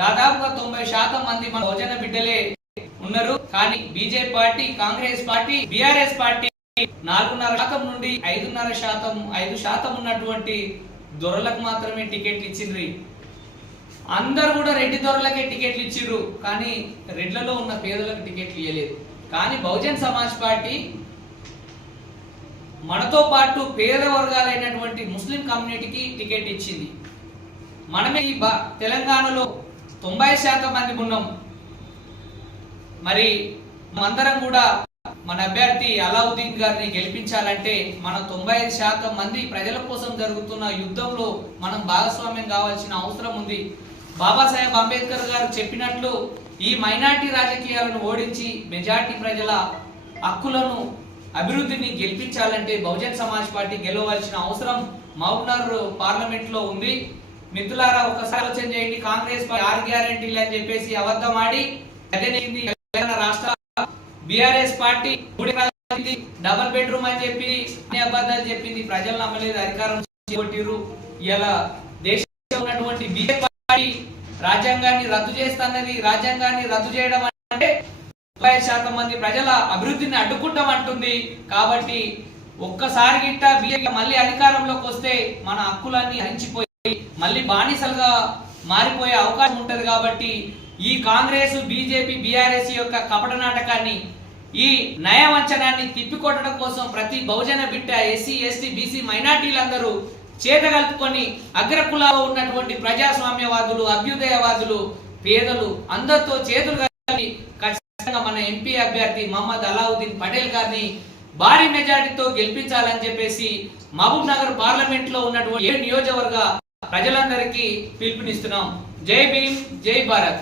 దాదాపుగా 90% మంది మన బహుజన బిడ్డలే ఉన్నారు. కానీ BJP party, Congress party, BRS party 4.5% నుండి 5% ఉన్నటువంటి దొరలకు మాత్రమే టికెట్లు ఇచ్చిండ్రు. అందరు కూడా రెడ్డి దొరలకే టికెట్లు ఇచ్చిర్రు, కానీ రెడ్లలో ఉన్న పేదలకు టికెట్లు ఇవ్వలేదు. కానీ బహుజన్ సమాజ్ పార్టీ మనతో పాటు పేద వర్గాలైనటువంటి ముస్లిం కమ్యూనిటీకి టికెట్ ఇచ్చింది. మనమే ఈ తెలంగాణలో 90% మంది ఉన్నాం. మరి అందరం కూడా మన అభ్యర్థి అలావుద్దీన్ గారిని గెలిపించాలంటే మన 95% మంది ప్రజల కోసం జరుగుతున్న యుద్ధంలో మనం భాగస్వామ్యం కావాల్సిన అవసరం ఉంది. బాబాసాహెబ్ అంబేద్కర్ గారు చెప్పినట్లు ఈ మైనార్టీ రాజకీయాలను ఓడించి మెజార్టీ ప్రజల హక్కులను, అభివృద్ధిని గెలిపించాలంటే బహుజన్ సమాజ్ పార్టీ గెలవాల్సిన అవసరం మహబూబ్నగర్ పార్లమెంట్ లో ఉంది. మిత్రులారా, ఒకసారి ఆలోచన చేయండి. కాంగ్రెస్ పార్టీ 6 గ్యారెంటీలు అని చెప్పేసి అబద్ధం ఆడి తెలంగాణ రాష్ట్ర బీఆర్ఎస్ పార్టీ డబుల్ బెడ్రూమ్ అని చెప్పి అన్ని అబద్ధాలు చెప్పింది. ప్రజలు నమ్మలేదు, అధికారం కొట్టిర్రు. ఇలా దేశంలో ఉన్నటువంటి బీజేపీ పార్టీ రాజ్యాంగాన్ని రద్దు చేస్తున్నది. రాజ్యాంగాన్ని రద్దు చేయడం అంటే 30% మంది ప్రజల అభివృద్ధిని అడ్డుకుంటాం అంటుంది. కాబట్టి ఒక్కసారి గిట్ట బీజేపీ మళ్ళీ అధికారంలోకి వస్తే మన హక్కులన్నీ హరించిపోయి మళ్ళీ బానిసలుగా మారిపోయే అవకాశం ఉంటది. కాబట్టి ఈ కాంగ్రెస్, బీజేపీ, బీఆర్ఎస్ యొక్క కపట నాటకాన్ని, ఈ నయవంచనాన్ని తిప్పికొట్టడం కోసం ప్రతి బహుజన బిడ్డ, ఎస్సీ, ఎస్టీ, బీసీ, మైనార్టీలందరూ చేతగలుపుకొని అగ్రకులాలో ఉన్నటువంటి ప్రజాస్వామ్యవాదులు, అభ్యుదయవాదులు, పేదలు అందరితో చేతులు కలిపి ఖచ్చితంగా మన ఎంపీ అభ్యర్థి మహమ్మద్ అలావుద్దీన్ పటేల్ గారిని భారీ మెజారిటీతో గెలిపించాలని చెప్పేసి మహబూబ్ నగర్ పార్లమెంట్ లో ఉన్నటువంటి 7 నియోజకవర్గ ప్రజలందరికీ పిలుపునిస్తున్నాం. జై భీమ్, జై భారత్.